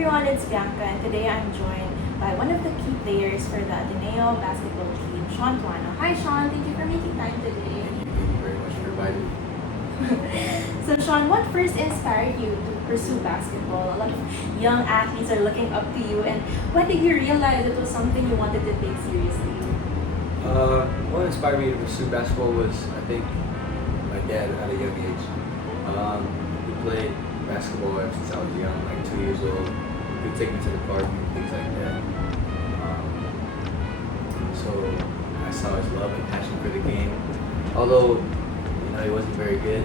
everyone, it's Bianca, and today I'm joined by one of the key players for the Ateneo basketball team, Shawn Tuano. Hi Shawn, thank you for making time today. Thank you very much for inviting me. So Shawn, what first inspired you to pursue basketball? A lot of young athletes are looking up to you, and when did you realize it was something you wanted to take seriously? What inspired me to pursue basketball was, I think, my dad at a young age. He played basketball ever since I was young, like 2 years old. He'd take me to the park and things like that. So I saw his love and passion for the game. Although, he wasn't very good.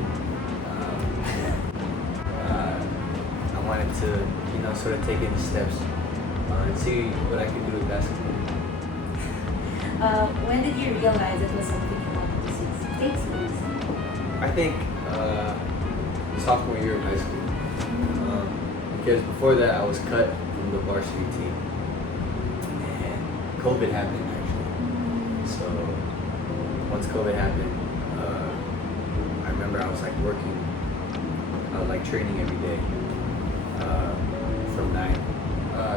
I wanted to, sort of take in the steps and see what I could do with basketball. When did you realize it was something you wanted to take seriously? I think sophomore year of high school. Because before that I was cut from the varsity team and COVID happened actually. So once COVID happened, I remember I was like working, training every day from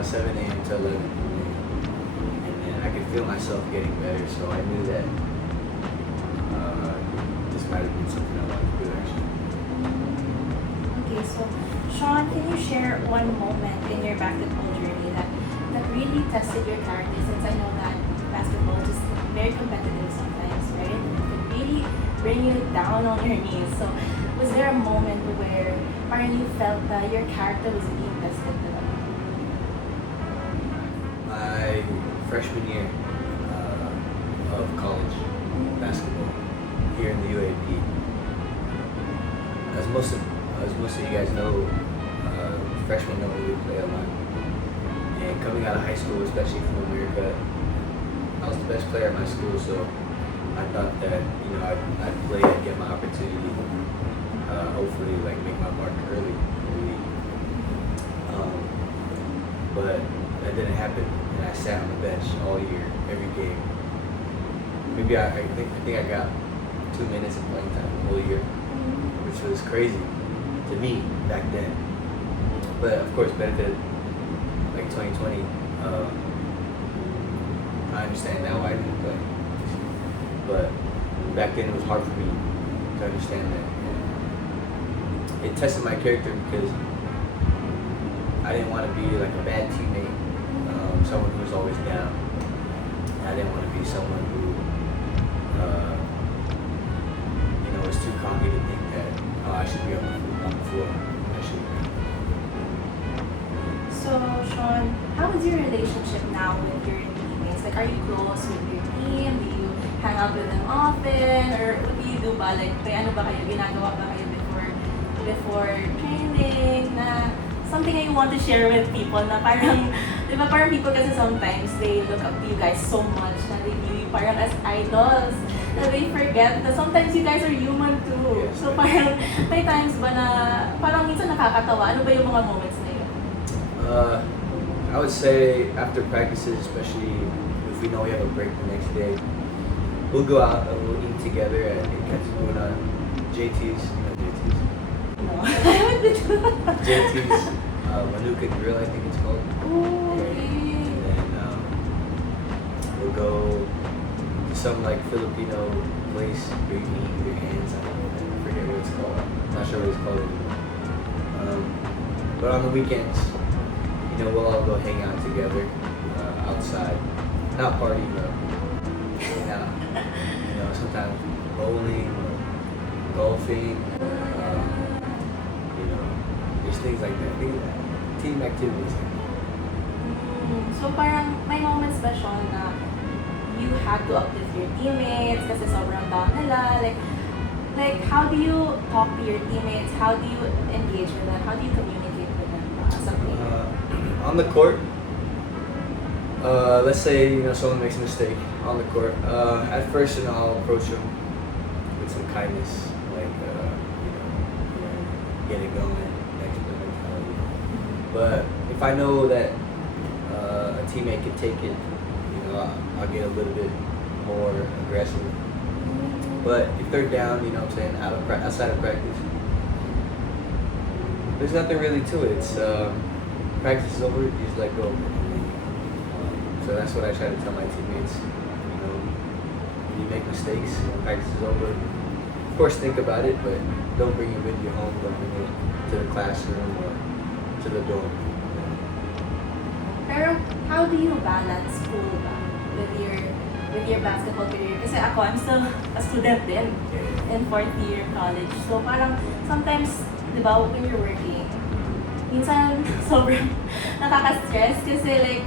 7 a.m. to 11 a.m. And then I could feel myself getting better, so I knew that this might have been something I wanted to do actually. Okay, so Shawn, can you share one moment in your basketball journey that really tested your character? Since I know that basketball is just very competitive sometimes, right? And it can really bring you down on your knees. So was there a moment where you felt that your character was being tested to that? My freshman year of college basketball here in the UAP. As most of you guys know, freshmen don't really play a lot. And coming out of high school, especially from America, I was the best player at my school, so I thought that I'd play and get my opportunity. Hopefully, make my mark early in the league. But that didn't happen, and I sat on the bench all year, every game. Maybe I think I got 2 minutes of playing time the whole year, which was crazy to me back then. But of course, benefited 2020. I understand now why I didn't play, but back then it was hard for me to understand that. It tested my character because I didn't want to be like a bad teammate, someone who was always down. I didn't want to be someone who was too cocky to think that I should be on the floor. I should be. So Shawn, how is your relationship now with your teammates? Are you close with your team? Do you hang out with them often? Or what do you do ba? Ano ba kayo? Ginagawa ba kayo before training na something that you want to share with people na parang, di ba parang people kasi sometimes they look up to you guys so much na they view you parang as idols na they forget that sometimes you guys are human too. So parang may times ba na parang minsan nakakatawa? Ano ba yung mga moments na yun? I would say after practices, especially if we know we have a break the next day, we'll go out and we'll eat together at Tuano, JT's. No, I haven't been to JT's Manuka Grill, I think it's called. Okay. And then we'll go to some Filipino place where you can eat with your hands. I forget what it's called. I'm not sure what it's called anymore. But on the weekends, we'll all go hang out together outside. Not party, but hang out. Sometimes bowling, golfing. There's things like that. Team activities. So parang may moments ba, Shawn, na you had to uplift your teammates kasi sobrang down nila? Like how do you talk to your teammates? How do you engage with them? How do you communicate with them as a player? On the court, let's say someone makes a mistake on the court. At first, I'll approach them with some kindness, get it going. But if I know that a teammate can take it, I'll get a little bit more aggressive. But if they're down, outside of practice, there's nothing really to it. It's practice is over, you just let go. So that's what I try to tell my teammates. You know, when you make mistakes, when practice is over, of course think about it, but don't bring it with you home. Don't bring it to the classroom or to the dorm. Pero how do you balance school ba with your basketball career? Kasi ako, I'm still a student din in fourth year college. So parang sometimes, di ba, when you're working, minsan sobrang nakaka-stress kasi like,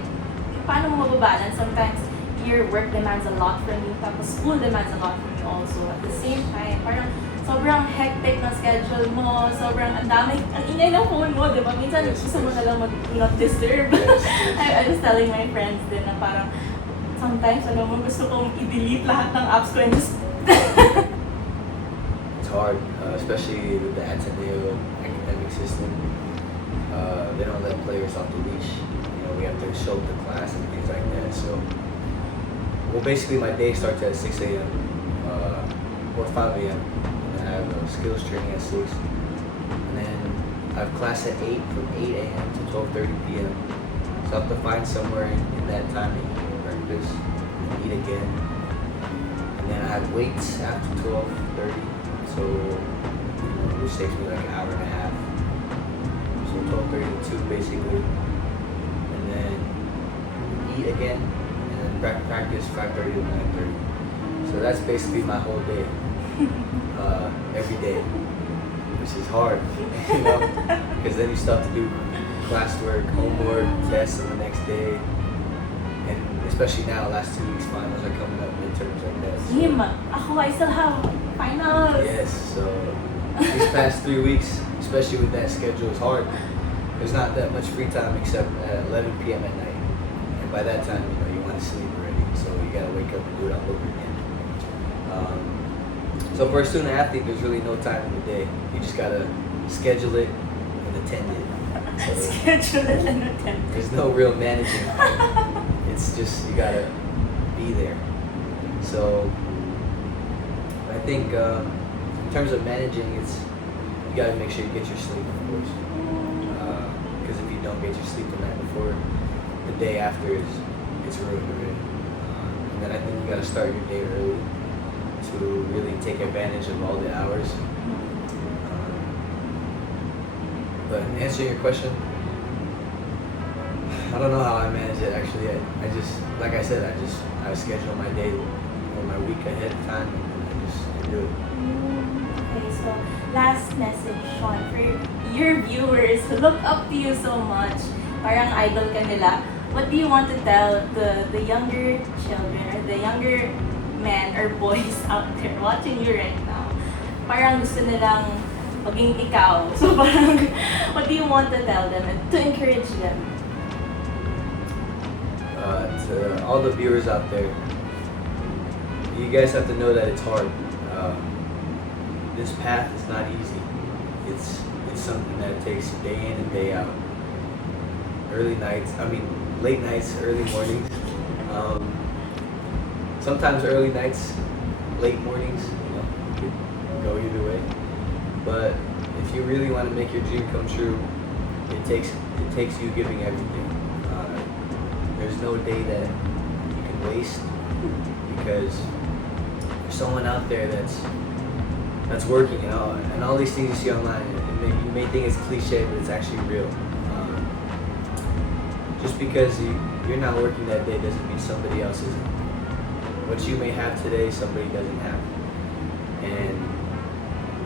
paano mo mababalance? Sometimes your work demands a lot from you, tapos school demands a lot from you also. At the same time, parang sobrang hectic na schedule mo, sobrang ang dami, ang ingay ng phone mo, di ba? Minsan gusto mo na lang mag-do not disturb. I was telling my friends din na parang sometimes, gusto kong i-delete lahat ng apps ko and just... It's hard, especially with the Ateneo academic system. They don't let players off the leash. You know, we have to show up to class and things like that. So, well, basically my day starts at 6 a.m. Or 5 a.m. And I have skills training at 6. And then I have class at 8 from 8 a.m. to 12:30 p.m. So I have to find somewhere in that time to eat breakfast and eat again. And then I have weights after 12:30. So, you know, which takes me like an hour and a half. So 12:30 to 2 basically. And then eat again. And then practice 5:30 to 9:30. So that's basically my whole day. Every day. Which is hard, you know? Because then you still have to do classwork, homework, tests on the next day. And especially now, last 2 weeks, finals are coming up, midterms like that. Him, ako, I still have finals. Yes, so these past 3 weeks, especially with that schedule, is hard. There's not that much free time except at 11 p.m. at night. And by that time, you know, you want to sleep already. So you gotta wake up and do it all over again. So for a student athlete, there's really no time in the day. You just gotta schedule it and attend it. So Schedule it and attend. there's no real managing. It's just you gotta be there. So I think in terms of managing, it's you gotta make sure you get your sleep, of course. Because if you don't get your sleep the night before, the day after it's ruined already. And then I think you gotta start your day early to really take advantage of all the hours. But answering your question, I don't know how I manage it actually. I just, like I said, I schedule my day or my week ahead of time and I just do it. Okay, so last message, Shawn, for your viewers who look up to you so much, parang idol ka nila, what do you want to tell the younger children or the younger men or boys out there watching you right now? Parang gusto nilang maging ikaw. So parang, what do you want to tell them and to encourage them? To all the viewers out there, you guys have to know that it's hard. This path is not easy. It's something that takes day in and day out. Late nights, early mornings. Sometimes early nights, late mornings, you know, it could go either way. But if you really want to make your dream come true, it takes you giving everything. There's no day that you can waste because there's someone out there that's working, you know, and all these things you see online. You may think it's cliche, but it's actually real. Just because you're not working that day doesn't mean somebody else isn't. What you may have today, somebody doesn't have. And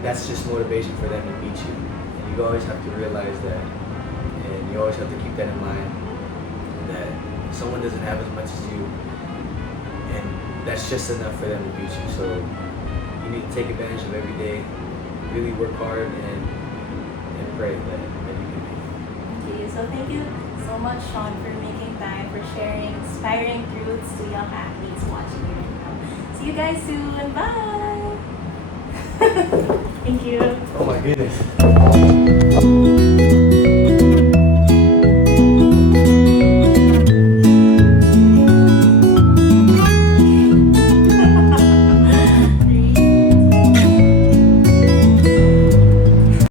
that's just motivation for them to beat you. And you always have to realize that. And you always have to keep that in mind, that someone doesn't have as much as you. And that's just enough for them to beat you. So you need to take advantage of every day, really work hard, and pray that you can make it. Okay, so thank you so much, Shawn, for making time, for sharing inspiring truths to young athletes watching you right now. See you guys soon. Bye! Thank you. Oh my goodness.